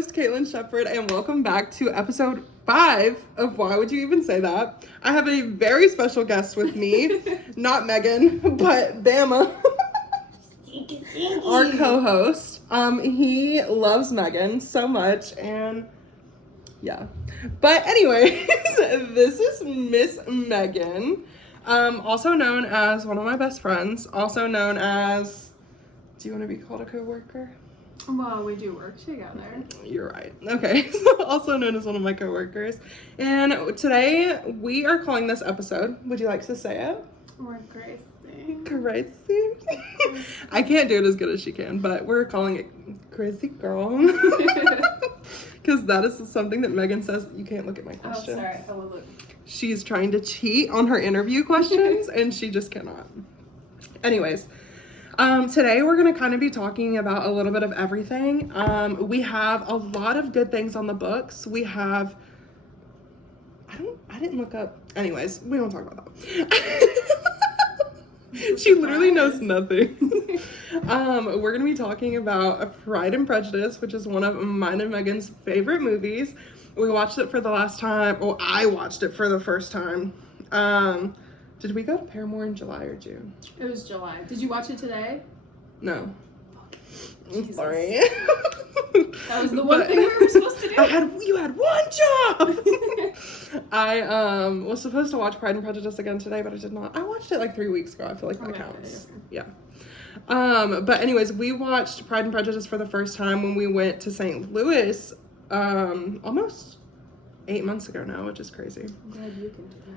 host, Caitlin Shepard, and welcome back to episode 5 of Why Would You Even Say That? I have a very special guest with me, not Megan, but Bama, our co-host. He loves Megan so much, and yeah. But anyways, this is Miss Megan, also known as one of my best friends, also known as, do you want to be called a co-worker? Well, we do work together. You're right. Okay. So also known as one of my coworkers. And today we are calling this episode, would you like to say it? We're crazy. Crazy? I can't do it as good as she can, but we're calling it Crazy Girl. Because that is something that Megan says, you can't look at my questions. Oh, sorry. I will look. She's trying to cheat on her interview questions, and she just cannot. Anyways. Today we're going to kind of be talking about a little bit of everything. We have a lot of good things on the books. We have, I didn't look up, anyways, we don't talk about that. She literally knows nothing. We're going to be talking about Pride and Prejudice, which is one of mine and Megan's favorite movies. We watched it for the last time, well, I watched it for the first time. Did we go to Paramore in July or June? It was July. Did you watch it today? No. Jesus. Sorry. That was the one thing we were supposed to do. You had one job! I was supposed to watch Pride and Prejudice again today, but I did not. I watched it like 3 weeks ago. I feel like that counts. Yeah. But anyways, we watched Pride and Prejudice for the first time when we went to St. Louis almost 8 months ago now, which is crazy. I'm glad you can do that.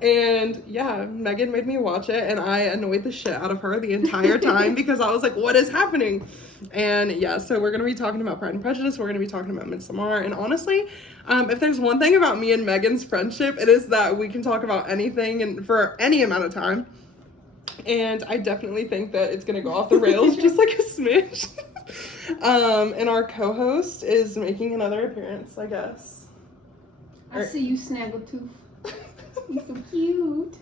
And yeah, Megan made me watch it, and I annoyed the shit out of her the entire time because I was like, what is happening? And yeah, so we're going to be talking about Pride and Prejudice. We're going to be talking about Midsommar. And honestly, if there's one thing about me and Megan's friendship, it is that we can talk about anything and for any amount of time. And I definitely think that it's going to go off the rails just like a smidge. And our co-host is making another appearance, I guess. I see you, Snaggletooth. He's so cute.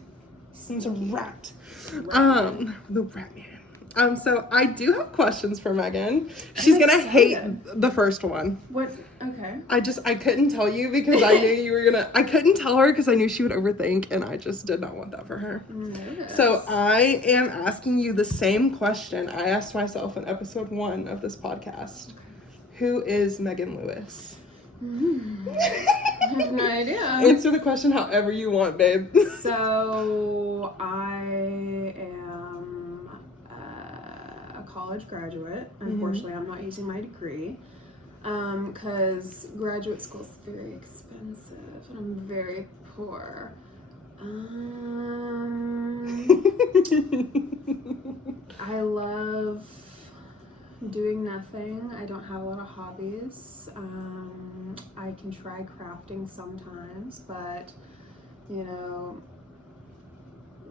He's a rat. The rat man. So I do have questions for Megan. She's gonna hate the first one. What? Okay. I couldn't tell you because I knew you were gonna. I couldn't tell her because I knew she would overthink, and I just did not want that for her. Yes. So I am asking you the same question I asked myself in episode 1 of this podcast. Who is Megan Lewis? I have no idea. Answer the question however you want, babe. So, I am a college graduate. Unfortunately, I'm not using my degree because graduate school is very expensive and I'm very poor. I love doing nothing. I don't have a lot of hobbies. I can try crafting sometimes, but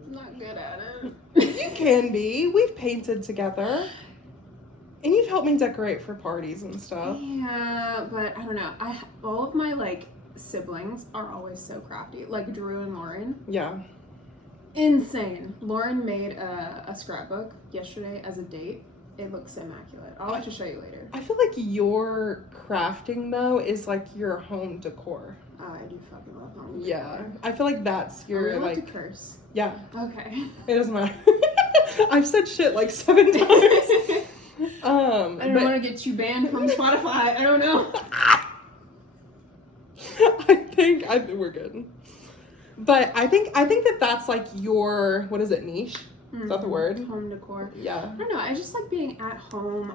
not good at it. You can be. We've painted together. And you've helped me decorate for parties and stuff. Yeah, but I don't know. All of my siblings are always so crafty. Like Drew and Lauren. Yeah. Insane. Lauren made a scrapbook yesterday as a date. It looks immaculate. I'll have to show you later. I feel like your crafting, though, is like your home decor. Oh, I do fucking love home decor. Yeah. I feel like that's your, to curse. Yeah. Okay. It doesn't matter. I've said shit 7 times. I don't want to get you banned from Spotify. I don't know. I think we're good. But I think that that's your, what is it, niche? Is that the word? Home decor. Yeah. I don't know. I just like being at home.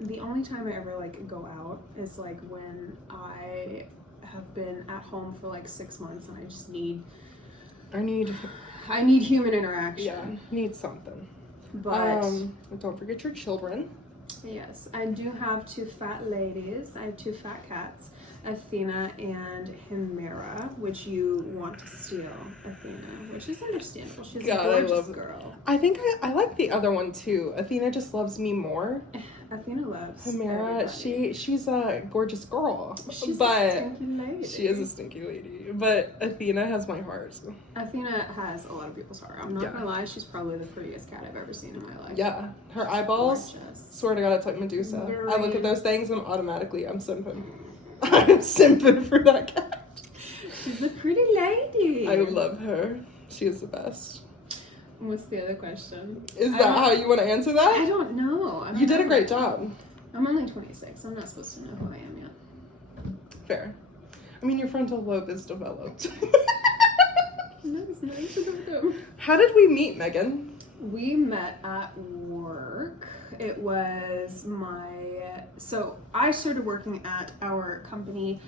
The only time I ever go out is when I have been at home for 6 months and I just need. I need human interaction. Yeah. Need something. But don't forget your children. Yes, I do have 2 fat ladies. I have 2 fat cats, Athena and Himera, which you want to steal Athena, which is understandable. She's a gorgeous girl. I think I like the other one too. Athena just loves me more. Athena loves Amira, everybody. she's a gorgeous girl, She's but a stinky lady. she is a stinky lady. But Athena has my heart. Athena has a lot of people's heart. I'm not gonna lie, she's probably the prettiest cat I've ever seen in my life. Yeah, her eyeballs. Gorgeous. Swear to God, it's like Medusa. Great. I look at those things and automatically I'm simping. I'm simping for that cat. She's a pretty lady. I love her. She is the best. What's the other question? Is that how you want to answer I that? don't know. You did a great job. I'm only 26. I'm not supposed to know who I am yet. Fair. I mean, your frontal lobe is developed. Nice. How did we meet, Megan? We met at work. It was so I started working at our company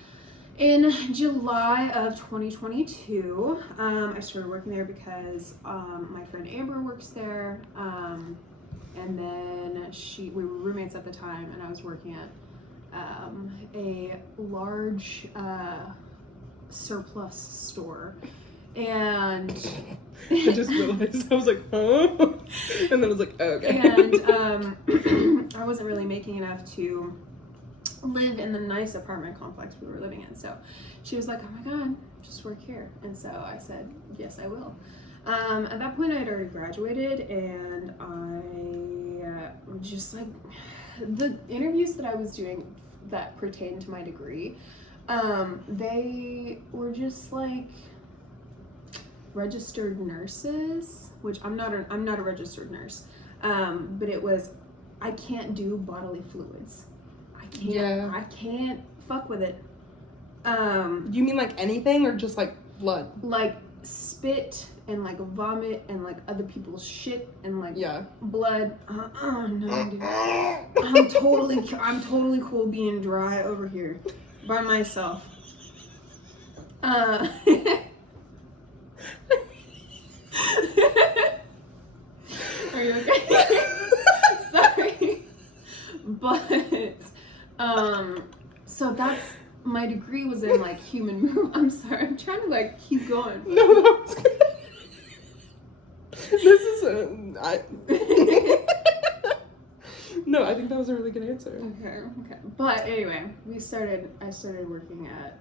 in July of 2022. I started working there because my friend Amber works there. And then we were roommates at the time, and I was working at a large surplus store. And I just realized, I was like, huh? And then I was like, oh, okay. And I wasn't really making enough to live in the nice apartment complex we were living in. So she was like, oh my God, just work here. And so I said, yes, I will. At that point I had already graduated, and I just like the interviews that I was doing that pertained to my degree, they were just like registered nurses, which I'm not a registered nurse, but it was, I can't do bodily fluids. I can't fuck with it. You mean like anything or just like blood? Like spit and like vomit and like other people's shit and like blood. No, dude. I'm totally cool being dry over here by myself. Are you okay? Sorry. But so that's, my degree was in like human movement. I'm sorry, I'm trying to like keep going. No, that was good. This is No, I think that was a really good answer. Okay. But anyway, I started working at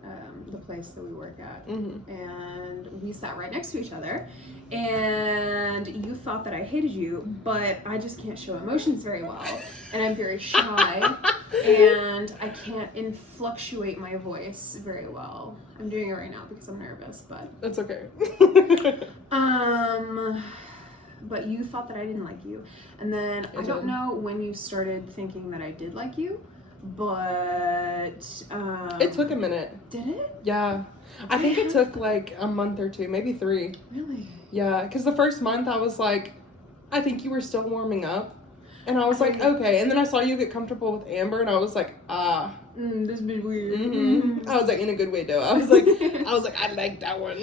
the place that we work at, and we sat right next to each other. And you thought that I hated you, but I just can't show emotions very well, and I'm very shy, and I can't influctuate my voice very well. I'm doing it right now because I'm nervous, but that's okay. But you thought that I didn't like you. And then I don't know when you started thinking that I did like you, but it took a minute. Did it? Yeah. I think it took like a month or two, maybe 3. Really? Yeah, because the first month I was like, I think you were still warming up. And I was like, okay. And then I saw you get comfortable with Amber, and I was like, this be weird. I was like, in a good way though. I was like, I like that one.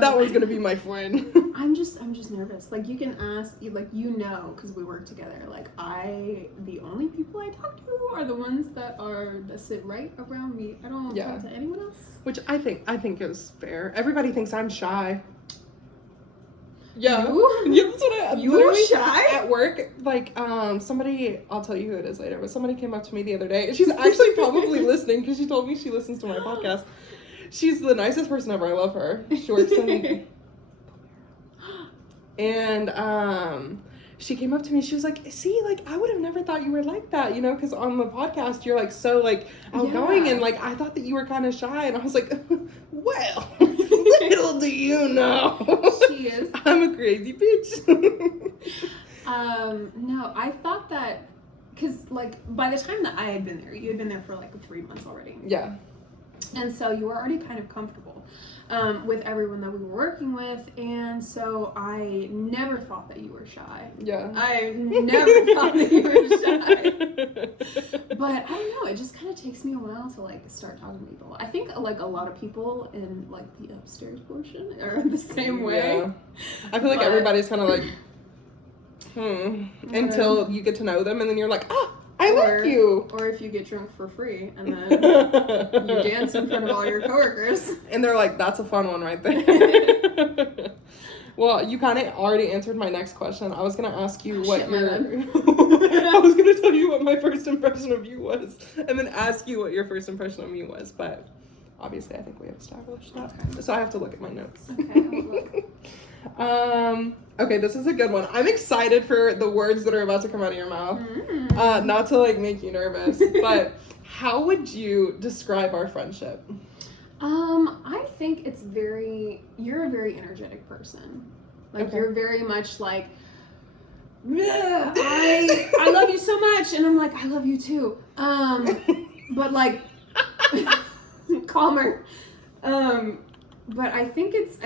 That one's gonna be my friend. I'm just nervous. Like, you can ask, because we work together. Like, the only people I talk to are the ones that sit right around me. I don't talk to anyone else. Which I think is fair. Everybody thinks I'm shy. Yeah. That's what you were shy? At work, like, somebody, I'll tell you who it is later, but somebody came up to me the other day. She's actually probably listening because she told me she listens to my podcast. She's the nicest person ever. I love her. She works in... And, she came up to me, she was like, see, like, I would have never thought you were like that, because on the podcast, you're, like, so, like, outgoing, and, like, I thought that you were kind of shy, and I was like, well, little do you know. She is. I'm a crazy bitch. No, I thought that, because, like, by the time that I had been there, you had been there for, like, 3 months already. Yeah. And so you were already kind of comfortable with everyone that we were working with, and so I never thought that you were shy. Yeah. I never thought that you were shy. But I don't know, it just kind of takes me a while to like start talking to people. I think like a lot of people in like the upstairs portion are the same way. Yeah. I feel like everybody's kind of like, until you get to know them, and then you're like, I like you. Or if you get drunk for free and then you dance in front of all your coworkers. And they're like, that's a fun one right there. Well, you kind of already answered my next question. I was going to ask you what your... I was gonna tell you what my first impression of you was, and then ask you what your first impression of me was, but obviously I think we have established that. Okay. So I have to look at my notes. Okay, I'll look. Okay, this is a good one. I'm excited for the words that are about to come out of your mouth. Not to like make you nervous, but how would you describe our friendship? I think you're a very energetic person. Like, you're very much like, I love you so much, and I'm like, I love you too. But like, calmer. But I think it's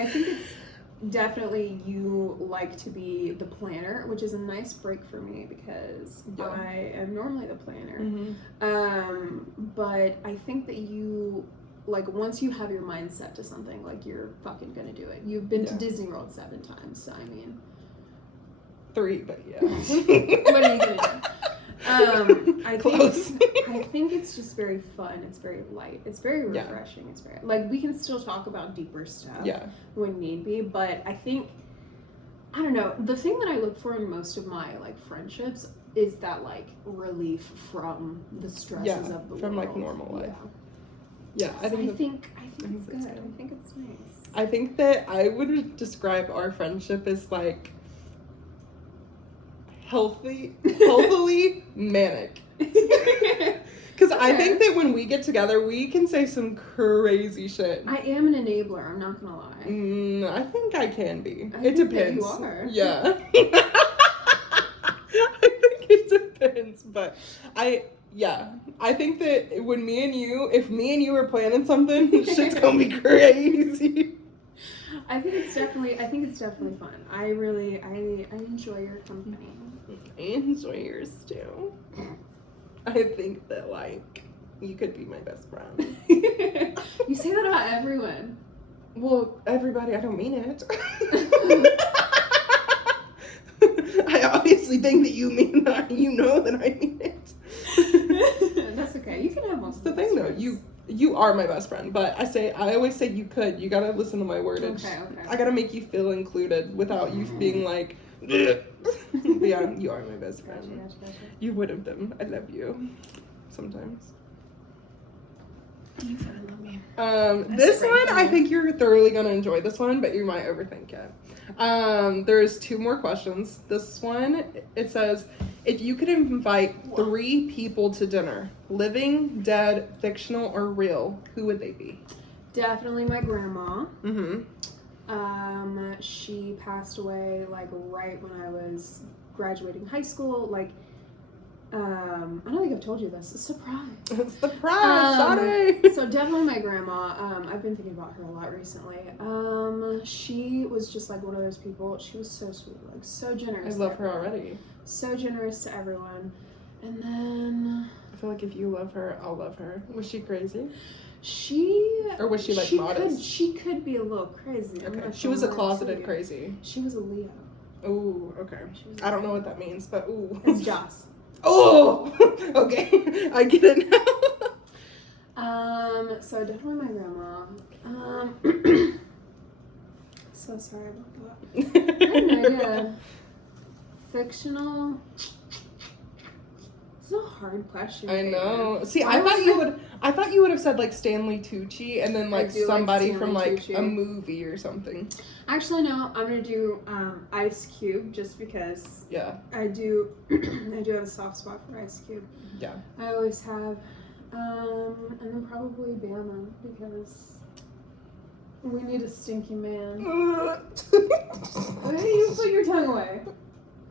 definitely you like to be the planner, which is a nice break for me because I am normally the planner. But I think that you, like, once you have your mind set to something, like, you're fucking gonna do it. You've been to Disney World 7 times, so I mean 3, but yeah. What are you gonna do? I think it's just very fun. It's very light. It's very refreshing. It's very, like, we can still talk about deeper stuff when need be, but I think, I don't know, the thing that I look for in most of my, like, friendships is that, like, relief from the stresses of the world. From, like, normal life. Yeah, I think it's good. I think it's nice. I think that I would describe our friendship as, like, healthily manic. Because I think that when we get together, we can say some crazy shit. I am an enabler, I'm not gonna lie. I think I can be. It depends. You are. Yeah. I think it depends, but I think that if me and you are planning something, shit's gonna be crazy. I think it's definitely fun. I enjoy your company. I enjoy yours too. I think that, like, you could be my best friend. You say that about everyone. Well, everybody, I don't mean it. I obviously think that you mean that. You know that I mean it. That's okay. You can have most of the thing, though. You are my best friend, but I always say you could. You gotta listen to my wordage. Okay. I gotta make you feel included without you being like, yeah, you are my best friend. Gotcha. You would have them. I love you. Sometimes. You fucking love me. This one, I think you're thoroughly gonna enjoy this one, but you might overthink it. There's 2 more questions. This one, it says, if you could invite 3 people to dinner, living, dead, fictional, or real, who would they be? Definitely my grandma. She passed away, like, right when I was graduating high school. Like, I don't think I've told you this. Surprise! Surprise! Shawty! So definitely my grandma. I've been thinking about her a lot recently. She was just like one of those people. She was so sweet, like, so generous. I love her already. So generous to everyone. And then I feel like if you love her, I'll love her. Was she crazy? Or was she, like, modest? She could be a little crazy. Okay. She was a closeted crazy. She was a Leo. Ooh, okay. I don't know what that means, but ooh. It's Joss. Oh! Okay. I get it now. So definitely my grandma. So sorry about that. I don't know, yeah. Fictional. It's a hard question. I know. See, I thought you would have said, like, Stanley Tucci and then, like, somebody from, like, Tucci. A movie or something. Actually, no. I'm gonna do Ice Cube just because. Yeah. I do have a soft spot for Ice Cube. Yeah. I always have. And then probably Bama because we need a stinky man. Hey, you put your tongue away.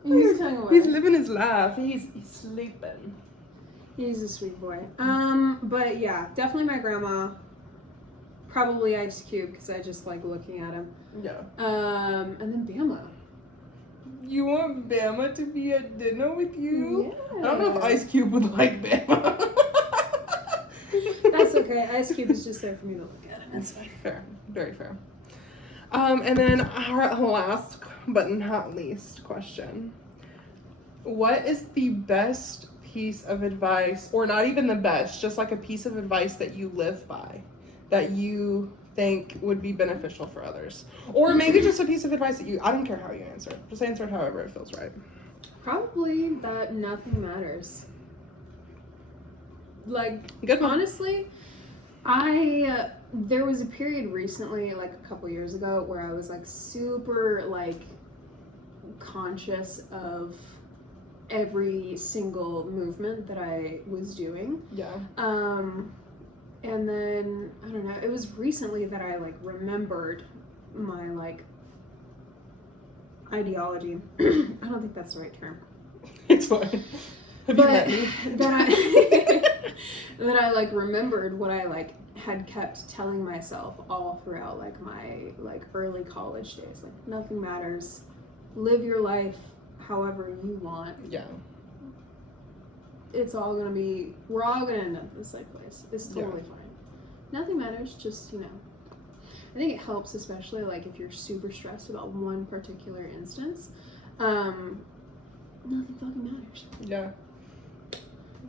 He's living his life. He's sleeping. He's a sweet boy. But yeah, definitely my grandma. Probably Ice Cube because I just like looking at him. Yeah. And then Bama. You want Bama to be at dinner with you? Yeah. I don't know if Ice Cube would like Bama. That's okay. Ice Cube is just there for me to look at him. That's fine. Fair. Very fair. And then our last but not least question. What is the best piece of advice, or not even the best, just like a piece of advice that you live by, that you think would be beneficial for others? Or maybe just a piece of advice that I don't care how you answer. Just answer it however it feels right. Probably that nothing matters. Like, Good one. honestly, there was a period recently, like a couple years ago, where I was like super like conscious of every single movement that I was doing. Yeah. And then I don't know, it was recently that I like remembered my like ideology. I don't think that's the right term. It's fine. Have you met me? That I like remembered what I like had kept telling myself all throughout like my like early college days. Like, nothing matters. Live your life however you want. Yeah. We're all gonna end up in the same place. It's totally fine. Nothing matters, just, I think it helps, especially like if you're super stressed about one particular instance. Nothing fucking matters. Yeah.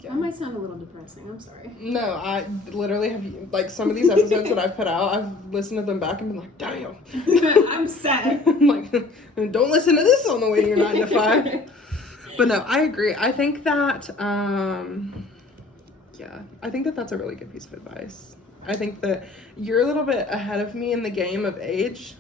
That might sound a little depressing. I'm sorry. No, I literally have, like, some of these episodes that I've put out, I've listened to them back and been like, damn. I'm sad. I'm like, don't listen to this on the way to your 9 to 5. But no, I agree. I think that, I think that that's a really good piece of advice. I think that you're a little bit ahead of me in the game of age.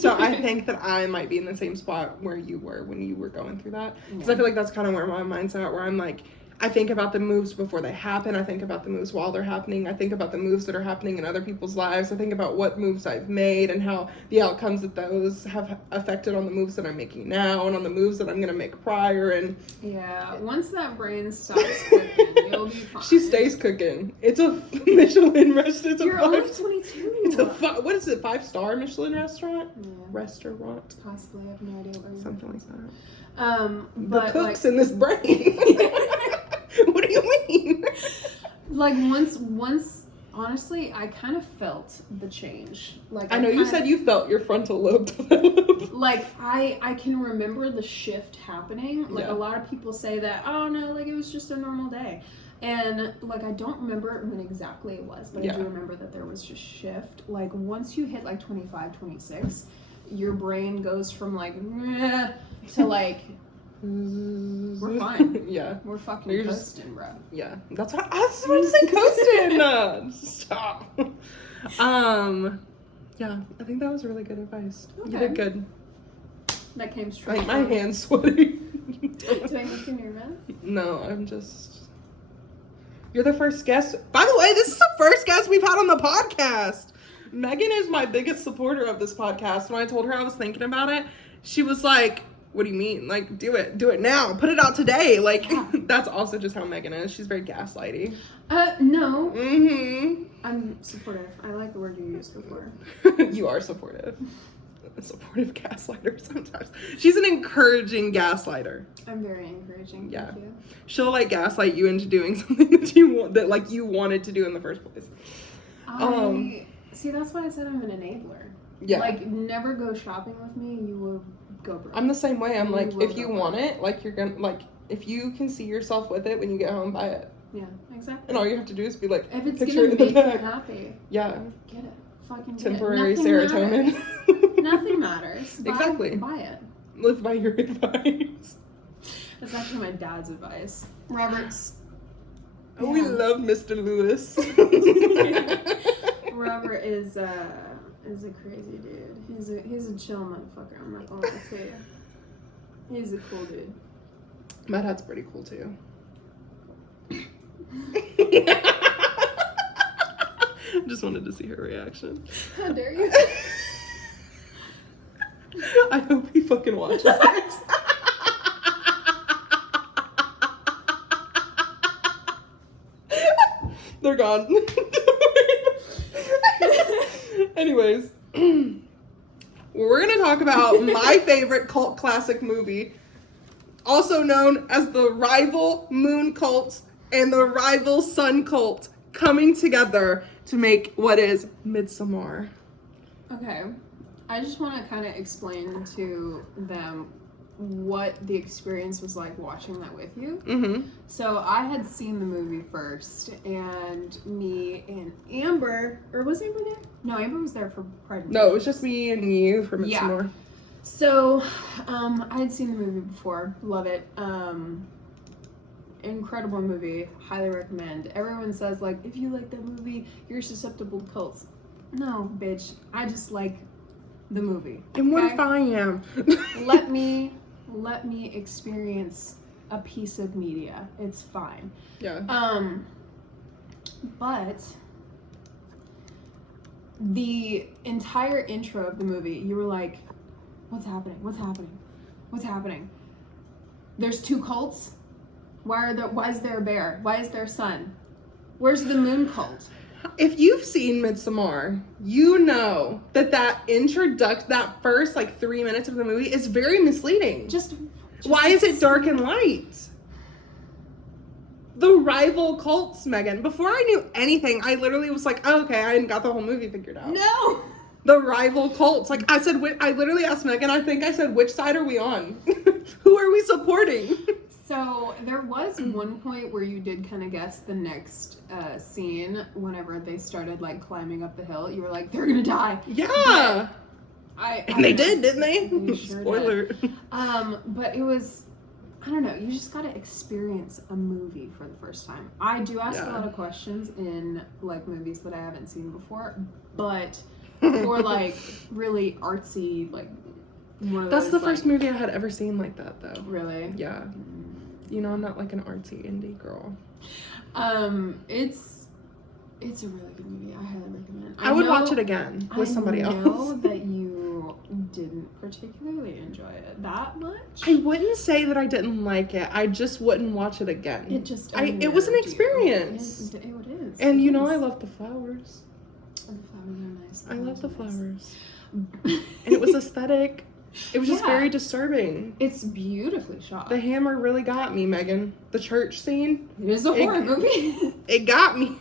So I think that I might be in the same spot where you were when you were going through that. Because I feel like that's kind of where my mind's at, where I'm like, I think about the moves before they happen. I think about the moves while they're happening. I think about the moves that are happening in other people's lives. I think about what moves I've made and how the outcomes of those have affected on the moves that I'm making now and on the moves that I'm going to make prior. And yeah, once that brain stops cooking, you'll be fine. she stays cooking. It's a Michelin restaurant. You're only 22. It's a what is it? 5-star Michelin restaurant? Yeah. Restaurant. Possibly. I have no idea what Something like that. But the cook's in this brain. What do you mean? Like once honestly, I kind of felt the change. Like, I know you said you felt your frontal lobe develop. Like, I can remember the shift happening. Like, a lot of people say that, oh no, like it was just a normal day. And like, I don't remember when exactly it was, but I do remember that there was just shift. Like, once you hit like 25, 26, your brain goes from like to like, we're fine. Yeah. We're fucking coasting, bro. Yeah. That's what I was about to say, coasting. Stop. Yeah, I think that was really good advice. Okay. You did good. That came straight. Like, my hand's sweaty. Do I make you nervous? No, I'm just... You're the first guest. By the way, this is the first guest we've had on the podcast. Megan is my biggest supporter of this podcast. When I told her I was thinking about it, she was like, what do you mean? Like, do it now. Put it out today. Like, that's also just how Megan is. She's very gaslighty. No. Mm-hmm. I'm supportive. I like the word you used before. You are supportive. A supportive gaslighter sometimes. She's an encouraging gaslighter. I'm very encouraging. Yeah. Thank you. She'll like gaslight you into doing something that you wanted to do in the first place. See, that's why I said I'm an enabler. Yeah. Like, never go shopping with me. You will go broke. I'm the same way. I'm like, if you want it, like, you're gonna, like, if you can see yourself with it when you get home, buy it. Yeah, exactly. And all you have to do is be like, if it's picture gonna it in make the you bag. happy, Yeah. get it. Fucking get Temporary it. serotonin. Nothing matters. Exactly. Buy it. Live by your advice. That's actually my dad's advice. Robert's. Oh, we love Mr. Lewis. Robert is a crazy dude. He's a chill motherfucker. I'm not gonna lie to you. He's a cool dude. My dad's pretty cool too. Just wanted to see her reaction. How dare you? I hope he fucking watches it. They're gone. Anyways, we're gonna talk about my favorite cult classic movie, also known as the rival moon cult and the rival sun cult coming together to make what is Midsommar. Okay, I just want to kind of explain to them what the experience was like watching that with you. Mm-hmm. So I had seen the movie first, and me and Amber, or was Amber there? No, Amber was there for Prejudice. No, it was just me and you for Midsommar. Yeah. So, I had seen the movie before. Love it. Incredible movie. Highly recommend. Everyone says, like, if you like that movie, you're susceptible to cults. No, bitch. I just like the movie. And what if I am? let me experience a piece of media. It's fine. Yeah. But the entire intro of the movie, you were like, what's happening? What's happening? What's happening? There's two cults? Why is there a bear? Why is there a sun? Where's the moon cult? If you've seen Midsommar, you know that first like 3 minutes of the movie is very misleading. Just why is it dark and light? The rival cults, Megan. Before I knew anything, I literally was like, oh, okay, I got the whole movie figured out. No! The rival cults. Like, I literally asked Megan, I think I said, which side are we on? Who are we supporting? So, there was one point where you did kind of guess the next scene whenever they started, like, climbing up the hill. You were like, they're gonna die. Yeah! And they did, didn't they? They sure Spoiler. Did. But it was... I don't know, you just gotta experience a movie for the first time. I do ask a lot of questions in, like, movies that I haven't seen before, but for, like, really artsy, like, one of That's those, the first like, movie I had ever seen like that, though. Really? Yeah. You know, I'm not, like, an artsy indie girl. It's a really good movie. I highly recommend. I would watch it again with somebody else. I know that you didn't particularly enjoy it that much. I wouldn't say that I didn't like it. I just wouldn't watch it again. It was an experience. It is. And you know, I love the flowers. Oh, the flowers are nice. I love the flowers. And it was aesthetic. It was just very disturbing. It's beautifully shot. The hammer really got me, Megan. The church scene. It is a horror movie. It got me.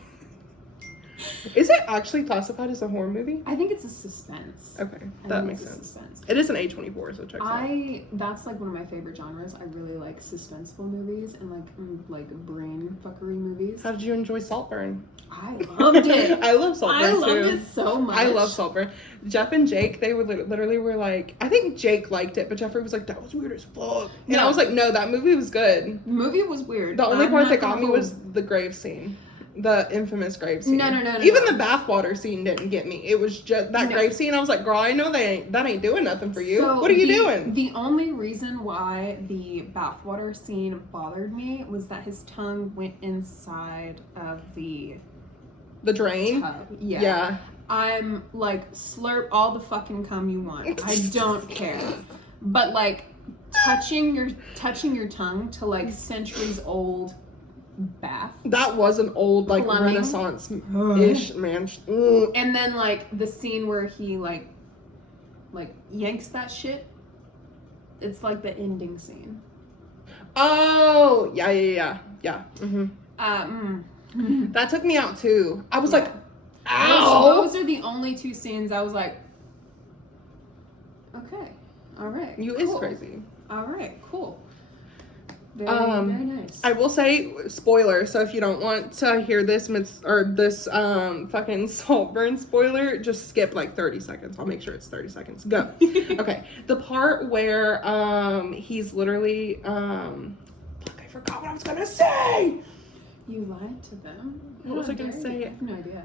Is it actually classified as a horror movie? I think it's a suspense. Okay, that makes sense. Suspense. It is an A24, so check it out. That's like one of my favorite genres. I really like suspenseful movies and like brain fuckery movies. How did you enjoy Saltburn? I loved it. I love Saltburn too. I loved it so much. I love Saltburn. Jeff and Jake, they were literally were like, I think Jake liked it, but Jeffrey was like, that was weird as fuck. And I was like, no, that movie was good. The movie was weird. The only part that got me was the grave scene. The infamous grave scene. No. Even the bathwater scene didn't get me. It was just that grave scene. I was like, girl, I know that ain't doing nothing for you. So what are you doing? The only reason why the bathwater scene bothered me was that his tongue went inside of the drain. Tub. Yeah. I'm like, slurp all the fucking cum you want. I don't care. But like touching your tongue to like centuries old bath. That was an old like Plumbing. Renaissance-ish man. And then like the scene where he like yanks that shit. It's like the ending scene. Oh yeah. That took me out too. I was like, ow. Those are the only two scenes I was like, okay, all right. You cool. is crazy. All right, cool. Very nice. I will say, spoiler, so if you don't want to hear this fucking Saltburn spoiler, just skip like 30 seconds. I'll make sure it's 30 seconds. Go. Okay. The part where he's literally I forgot what I was gonna say. You lied to them? What was I gonna say? I have no idea.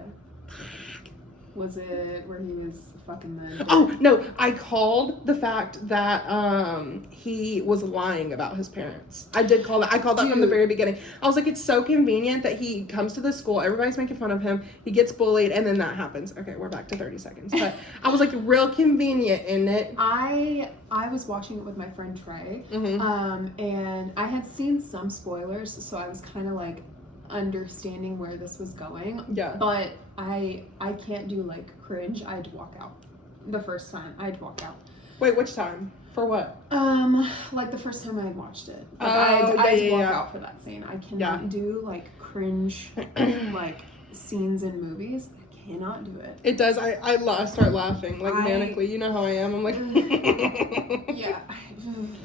Was it where he was fucking the... Oh, no. I called the fact that he was lying about his parents. I did call that. I called that from the very beginning. I was like, it's so convenient that he comes to the school, everybody's making fun of him, he gets bullied, and then that happens. Okay, we're back to 30 seconds. But I was like, real convenient, isn't it? I was watching it with my friend Trey, and I had seen some spoilers, so I was kind of like understanding where this was going. Yeah. But I can't do like cringe. I'd walk out. The first time I'd walk out. Wait, which time? For what? Like the first time I had watched it. Oh, I'd walk out for that scene. I cannot do like cringe like scenes in movies. I cannot do it. It does. I start laughing like manically. You know how I am. I'm like, yeah,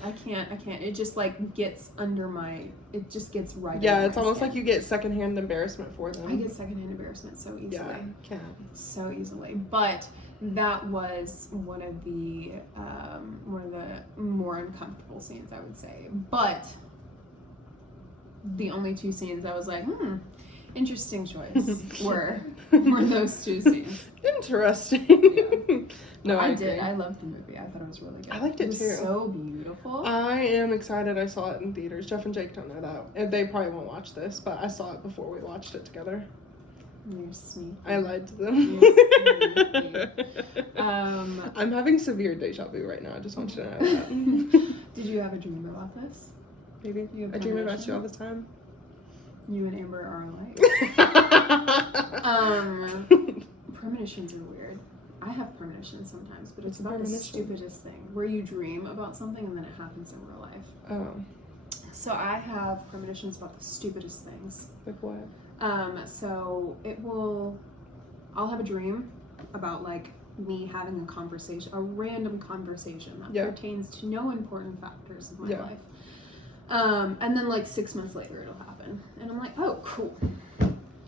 I can't. It just like gets under my. It just gets right. Yeah, under it's my almost skin. like you get secondhand embarrassment for them. I get secondhand embarrassment so easily. Yeah, can. So easily, but that was one of the more uncomfortable scenes, I would say. But the only two scenes I was like, interesting choice were those two scenes. Interesting. Yeah. No, I did. I loved the movie. I thought it was really good. I liked it too. It was so beautiful. I am excited. I saw it in theaters. Jeff and Jake don't know that. And they probably won't watch this, but I saw it before we watched it together. You're sneaky. I lied to them. I'm having severe deja vu right now. I just want you to know that. Did you have a dream about this? Maybe. I dream about you all the time. You and Amber are alike. Premonitions are weird. I have premonitions sometimes, but it's about the stupidest thing. Where you dream about something and then it happens in real life. Oh. So I have premonitions about the stupidest things. Like what? So I'll have a dream about like me having a random conversation that pertains to no important factors of my life. And then like 6 months later it'll happen. And I'm like, oh, cool.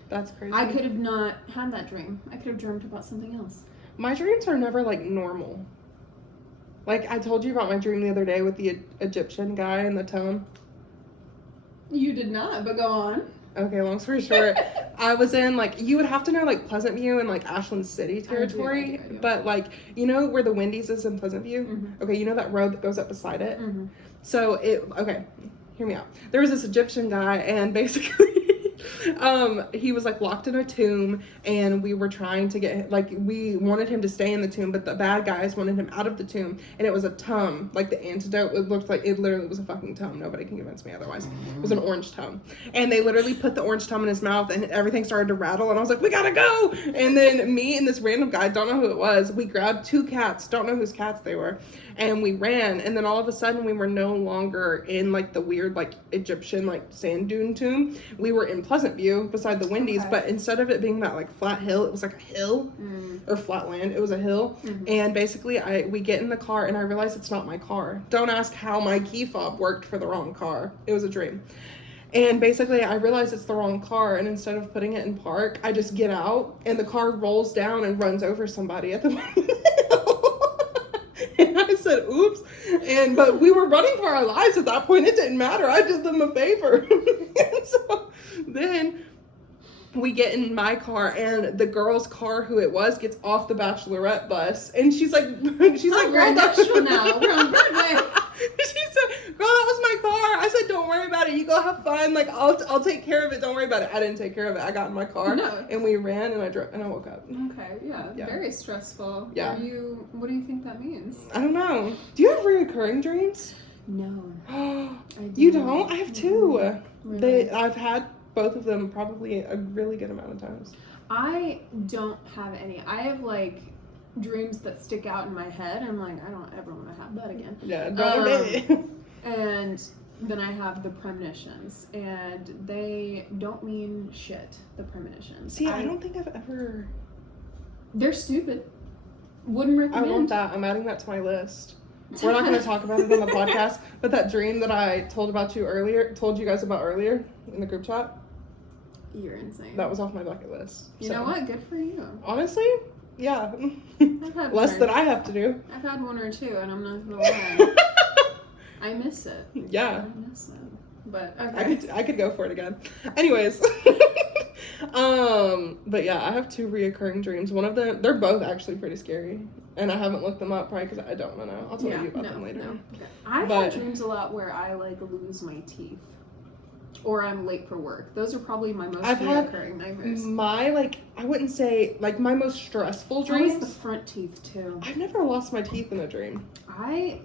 That's crazy. I could have not had that dream. I could have dreamt about something else. My dreams are never like normal. Like I told you about my dream the other day with the Egyptian guy in the tomb. You did not, but go on. Okay, long story short, I was in like, you would have to know like Pleasant View and like Ashland City territory, I do. But like, you know where the Wendy's is in Pleasant View? Mm-hmm. Okay, you know that road that goes up beside it? Mm-hmm. So okay, hear me out. There was this Egyptian guy and basically he was like locked in a tomb and we were trying to get, like we wanted him to stay in the tomb, but the bad guys wanted him out of the tomb, and it was a tum, like the antidote, it looked like, it literally was a fucking tum, nobody can convince me otherwise. It was an orange tum, and they literally put the orange tum in his mouth and everything started to rattle, and I was like, we gotta go. And then me and this random guy, don't know who it was, we grabbed two cats, don't know whose cats they were, and we ran, and then all of a sudden we were no longer in like the weird like Egyptian like sand dune tomb. We were in Pleasant View beside the Wendy's, but instead of it being that like flat hill, it was like a hill or flat land. It was a hill, and basically we get in the car and I realize it's not my car. Don't ask how my key fob worked for the wrong car. It was a dream. And basically I realize it's the wrong car, and instead of putting it in park, I just get out and the car rolls down and runs over somebody at the bottom of the hill. And I said, oops. But we were running for our lives at that point. It didn't matter. I did them a favor. And so then we get in my car, and the girl's car, who it was, gets off the Bachelorette bus, and she's like, we're industrial now. We're on Broadway. She said, girl, that was my car. I said, don't worry about it. You go have fun. Like, I'll take care of it. Don't worry about it. I didn't take care of it. I got in my car and we ran, and I drove, and I woke up. Okay, yeah. Very stressful. Yeah. What do you think that means? I don't know. Do you have recurring dreams? No. You don't? I have two. Really? I've had both of them probably a really good amount of times. I don't have any. I have like dreams that stick out in my head. I'm like, I don't ever want to have that again. Yeah, don't. And then I have the premonitions, and they don't mean shit. The premonitions. See, I don't think I've ever. They're stupid. Wouldn't recommend. I want that. I'm adding that to my list. We're not going to talk about it on the podcast, but that dream that I told you guys about earlier in the group chat. You're insane. That was off my bucket list. You know what? Good for you. Honestly, yeah. I've had less that I have to do. I've had one or two, and I'm not going to lie. I miss it. Yeah. I miss it. But okay. I could go for it again. Anyways. But yeah, I have two reoccurring dreams. One of them, they're both actually pretty scary, and I haven't looked them up probably because I don't want to know. I'll tell you about them later. No. Okay. I have dreams a lot where I like lose my teeth, or I'm late for work. Those are probably my most reoccurring nightmares. I wouldn't say like my most stressful dreams. Always the front teeth too. I've never lost my teeth in a dream. I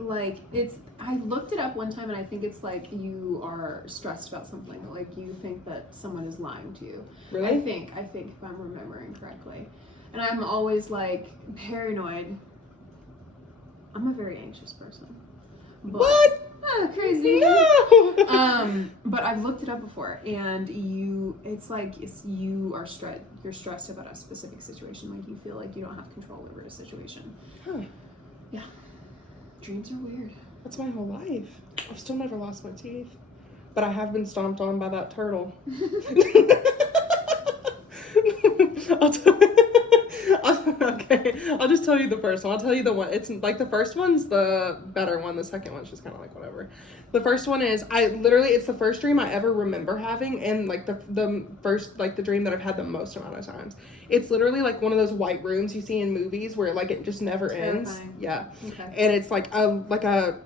looked it up one time, and I think it's like you are stressed about something, like you think that someone is lying to you. Really? I think if I'm remembering correctly. And I'm always like paranoid. I'm a very anxious person. But, what? Crazy. No. But I've looked it up before, and you are you're stressed about a specific situation, like you feel like you don't have control over a situation. Huh. Yeah. Dreams are weird. That's my whole life. I've still never lost my teeth, but I have been stomped on by that turtle. Okay, I'll just tell you the first one. I'll tell you the one. It's like the first one's the better one. The second one's just kind of like whatever. The first one is it's the first dream I ever remember having, and like the first like the dream that I've had the most amount of times. It's literally like one of those white rooms you see in movies where like it just never ends. Yeah. Okay. And it's like a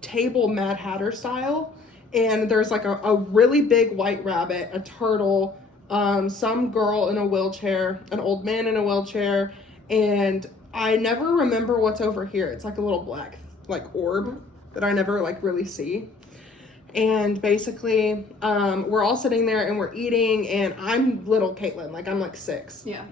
table Mad Hatter style, and there's like a really big white rabbit, a turtle, some girl in a wheelchair, an old man in a wheelchair, and I never remember what's over here. It's like a little black like orb that I never like really see. And basically, we're all sitting there and we're eating, and I'm little Caitlin, like I'm like 6. Yeah.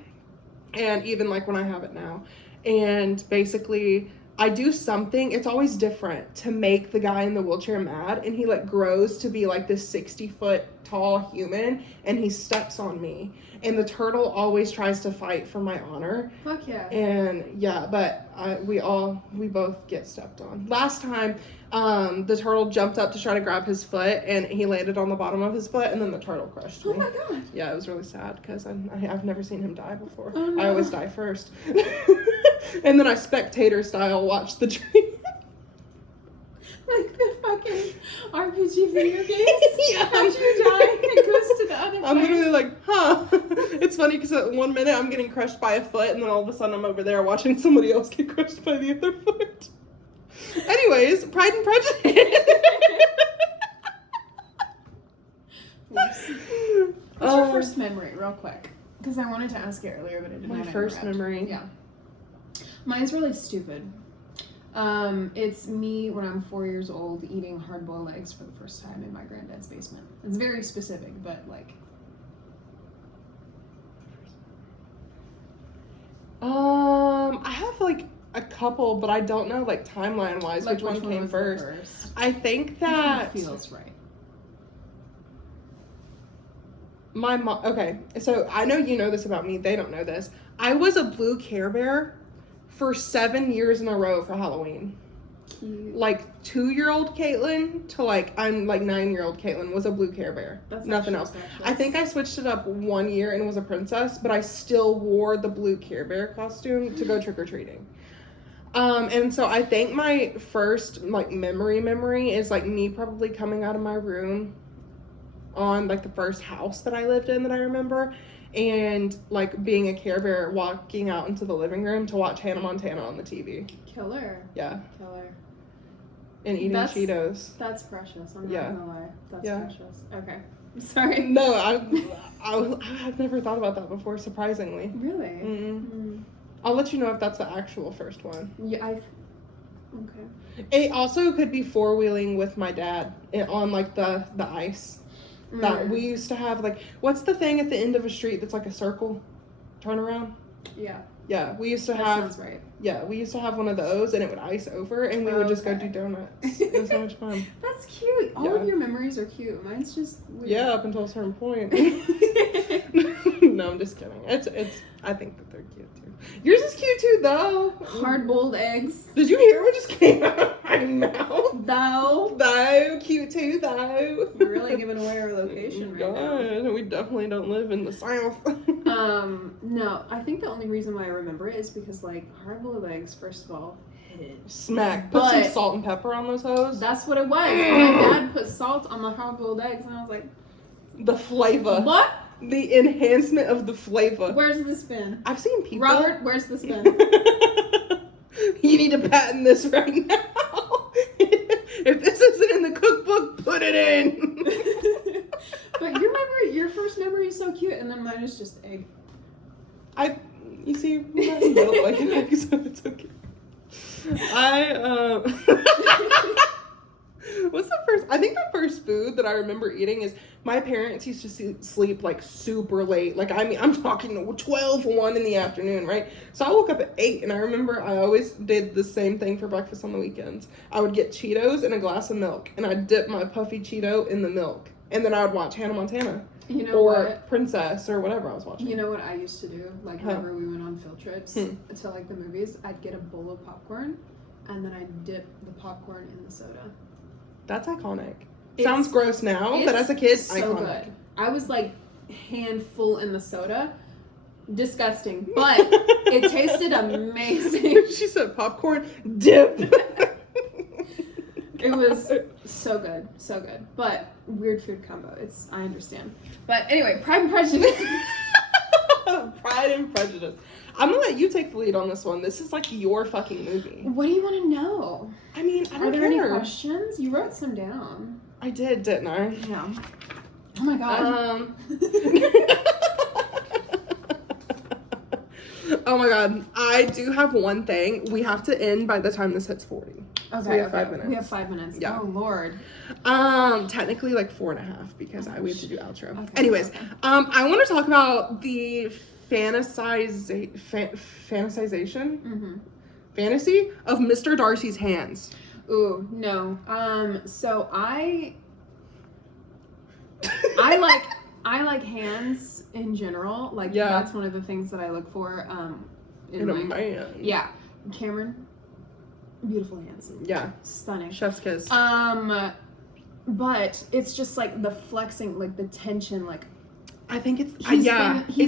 And even like when I have it now. And basically I do something, it's always different, to make the guy in the wheelchair mad, and he like grows to be like this 60-foot tall human, and he steps on me, and the turtle always tries to fight for my honor. Fuck yeah. And yeah, but we both get stepped on. Last time the turtle jumped up to try to grab his foot, and he landed on the bottom of his foot, and then the turtle crushed me. Oh my god. Yeah, it was really sad because I've never seen him die before. Oh, no. I always die first. And then I spectator style watched the dream. Like the fucking RPG video games? Yeah. After you die, it goes to the other I'm place. literally like, huh. It's funny because at 1 minute I'm getting crushed by a foot, and then all of a sudden I'm over there watching somebody else get crushed by the other foot. Anyways, Pride and Prejudice. What's your first memory, real quick? Because I wanted to ask it earlier, but it didn't. My first memory. Yeah. Mine's really stupid. It's me when I'm 4 years old eating hard-boiled eggs for the first time in my granddad's basement. It's very specific, but like. I have like a couple, but I don't know like timeline wise Like which one came was first. the first. I think that Which one feels right. my mom. Okay, so I know you know this about me. They don't know this. I was a blue Care Bear for 7 years in a row for Halloween. Cute. Like 2-year-old Caitlin to like I'm like 9-year-old Caitlin was a blue Care Bear. That's nothing else. I think I switched it up 1 year and was a princess, but I still wore the blue Care Bear costume to go trick or treating. And so I think my first like memory is like me probably coming out of my room on like the first house that I lived in that I remember, and like being a Care Bear walking out into the living room to watch Hannah Montana on the TV. Killer. Yeah. Killer. And eating Cheetos. That's precious. I'm Yeah. not gonna lie. That's Yeah. precious. Okay. I'm sorry. No, I've never thought about that before, surprisingly. Really? Mm-mm. I'll let you know if that's the actual first one. Yeah, okay. It also could be 4-wheeling with my dad on like the ice. That we used to have, like, what's the thing at the end of a street that's like a circle? Turn around? Yeah. Yeah, we used to That have. sounds right. Yeah, we used to have one of those, and it would ice over, and we would just go do donuts. It was so much fun. That's cute. All Yeah. of your memories are cute. Mine's just weird. Yeah, up until a certain point. No, I'm just kidding. It's. I think that they're cute too. Yours is cute too, though. Hard-boiled eggs. Did you hear what just came out of my mouth? Though, cute too, though. You're really giving away our location right now. God, we definitely don't live in the South. No, I think the only reason why I remember it is because, like, hard-boiled eggs, first of all, hit. Smack. Put some salt and pepper on those hoes. That's what it was. My dad put salt on my hard-boiled eggs, and I was like, The flavor. what? The enhancement of the flavor. Where's the spin? I've seen people. Robert, where's the spin? You need to patent this right now. If this isn't in the cookbook, put it in. But your first memory is so cute, and then mine is just egg. You see, you don't like an egg, so it's okay. I think the first food that I remember eating is my parents used to sleep like super late. Like, I mean, I'm talking 12, 1 in the afternoon, right? So I woke up at 8, and I remember I always did the same thing for breakfast on the weekends. I would get Cheetos and a glass of milk, and I'd dip my puffy Cheeto in the milk. And then I would watch Hannah Montana. You know or what? Princess or whatever I was watching. You know what I used to do? Like, whenever we went on field trips to, like, the movies, I'd get a bowl of popcorn, and then I'd dip the popcorn in the soda. That's iconic. Sounds gross now, but as a kid, so iconic. Good. I was, like, hand full in the soda. Disgusting. But it tasted amazing. She said popcorn dip. It was so good. So good. But weird food combo. I understand. But anyway, Pride and Prejudice. Pride and Prejudice. I'm gonna let you take the lead on this one. This is like your fucking movie. What do you want to know? I mean, I don't Are there care. any questions? You wrote some down. I did, didn't I? Yeah. Oh my god. Oh my god. I do have one thing. We have to end by the time this hits 40. Okay, so we have 5 minutes. We have 5 minutes. Yeah. Oh lord. Technically like 4.5 because we have to do outro. Okay, Anyways, okay. I want to talk about the fantasization fantasy of Mr. Darcy's hands. Ooh, no. So I like hands in general. Like, that's one of the things that I look for in a man. Yeah. Cameron, beautiful hands. Yeah. Stunning. Chef's kiss. But it's just like the flexing, like the tension, like I think it's he's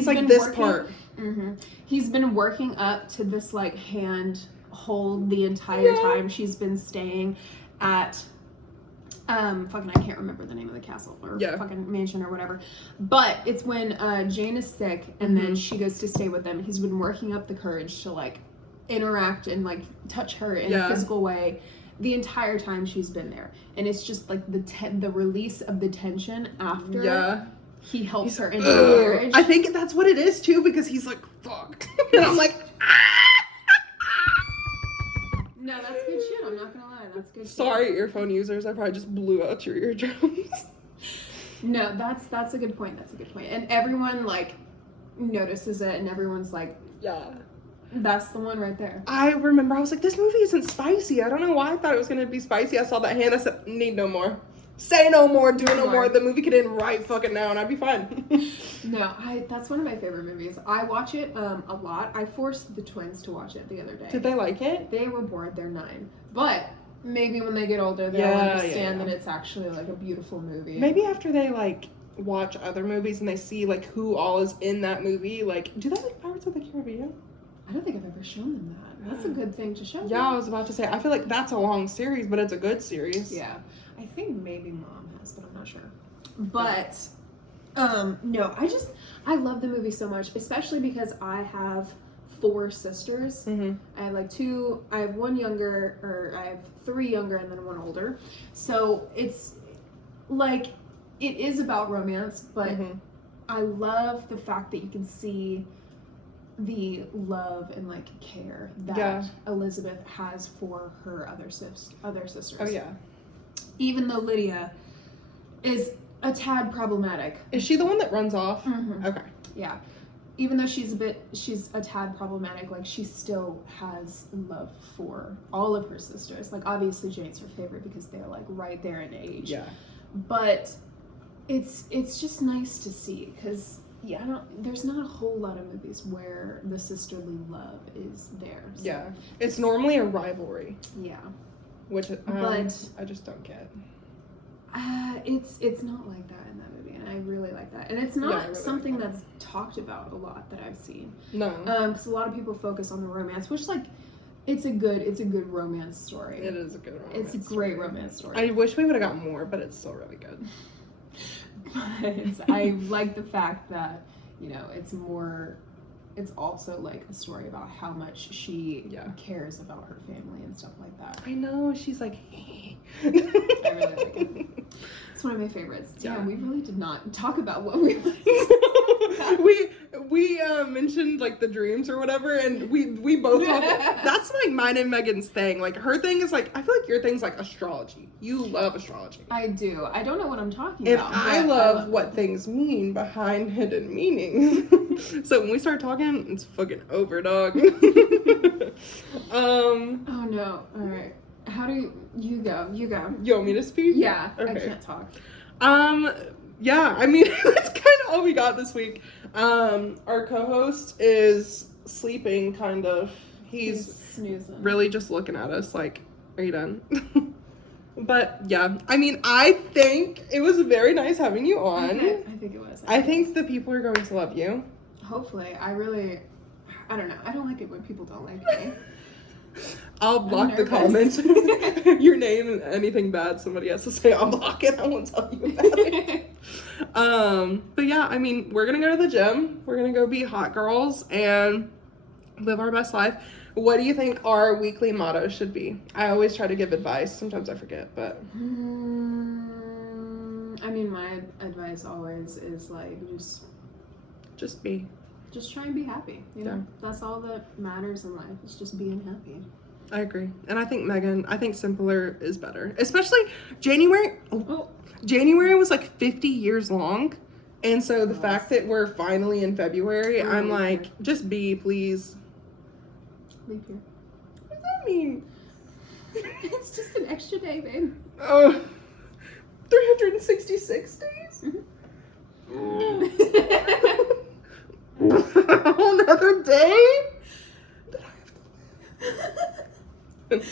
like been this working, part. Mm-hmm. He's been working up to this like hand hold the entire time she's been staying at fucking I can't remember the name of the castle or fucking mansion or whatever. But it's when Jane is sick and then she goes to stay with them. He's been working up the courage to like interact and like touch her in a physical way the entire time she's been there. And it's just like the release of the tension after he helps her into the marriage. I think that's what it is too, because he's like, fuck. And I'm like, no, that's good shit. I'm not gonna lie. That's good shit. Sorry, earphone users. I probably just blew out your eardrums. No, that's a good point. That's a good point. And everyone like notices it, and everyone's like, that's the one right there. I remember I was like, this movie isn't spicy. I don't know why I thought it was gonna be spicy. I saw that hand. I said, need no more. Say no more. Do no more. The movie could end right fucking now, and I'd be fine. No, that's one of my favorite movies. I watch it a lot. I forced the twins to watch it the other day. Did they like it? They were bored. They're 9, but maybe when they get older, they'll understand that it's actually like a beautiful movie. Maybe after they like watch other movies and they see like who all is in that movie. Like, do they like Pirates of the Caribbean? I don't think I've ever shown them that. That's a good thing to show them. I was about to say, I feel like that's a long series, but it's a good series. Yeah. I think maybe Mom has, but I'm not sure. But, no, I love the movie so much, especially because I have 4 sisters. Mm-hmm. I have 1 younger, or I have 3 younger and then 1 older. So it's like, it is about romance, but I love the fact that you can see the love and like care that Elizabeth has for her other sisters. Oh yeah. Even though Lydia is a tad problematic. Is she the one that runs off? Mm-hmm. Okay. Yeah. Even though she's a tad problematic, like she still has love for all of her sisters. Like obviously Jane's her favorite because they're like right there in age. Yeah. But it's just nice to see because there's not a whole lot of movies where the sisterly love is there. So. Yeah. It's normally a rivalry. Yeah. Which but I just don't get. It's not like that in that movie, and I really like that. And it's not really something that's talked about a lot that I've seen. No. Because a lot of people focus on the romance, which like it's a good romance story. It is a good romance. It's a great romance story. I wish we would have got more, but it's still really good. But I like the fact that it's also like a story about how much she cares about her family and stuff like that. I know, she's like I really like it. It's one of my favorites. Yeah, we really did not talk about what we liked. we mentioned like the dreams or whatever, and we both talk. That's like mine and Megan's thing. Like her thing is like, I feel like your thing's like astrology. You love astrology. I do. I don't know what I'm talking And about. I love what things mean behind hidden meanings. So when we start talking, it's fucking over, dog. Oh no. All right. How do you go? You go. You want me to speak? Yeah. Okay. I can't talk. Yeah, I mean, that's kind of all we got this week. Our co-host is sleeping, kind of. He's snoozing. Really just looking at us like, are you done? But yeah, I mean, I think it was very nice having you on. I think it was. I think the people are going to love you. Hopefully. I don't know. I don't like it when people don't like me. I'll block the comments. Your name and anything bad somebody has to say, I'll block it. I won't tell you about it. But yeah, I mean, we're gonna go to the gym. We're gonna go be hot girls and live our best life. What do you think our weekly motto should be? I always try to give advice. Sometimes I forget, but I mean, my advice always is like just be. Just try and be happy. You know, that's all that matters in life. It's just being happy. I agree. And I think Megan, simpler is better. Especially January. January was like 50 years long. And so the fact that we're finally in February, I'm like, just be, please. Leave here. What does that mean? It's just an extra day, babe. Oh, 366 days? Mm-hmm. A whole nother day?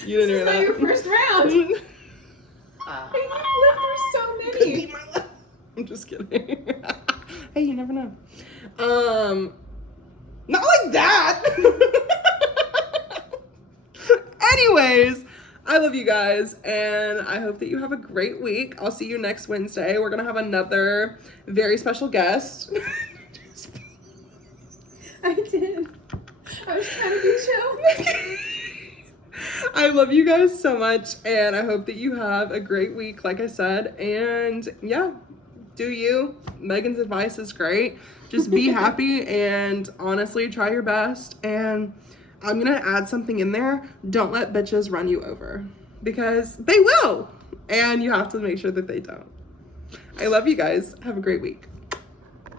You didn't hear that. This is not your first round. You've lived through so Could be many. my life. I'm just kidding. Hey, you never know. Not like that. Anyways, I love you guys, and I hope that you have a great week. I'll see you next Wednesday. We're gonna have another very special guest. I did. I was trying to be chill. I love you guys so much, and I hope that you have a great week, like I said. And yeah, do you. Megan's advice is great. Just be happy and honestly try your best. And I'm gonna add something in there. Don't let bitches run you over, because they will. And you have to make sure that they don't. I love you guys. Have a great week.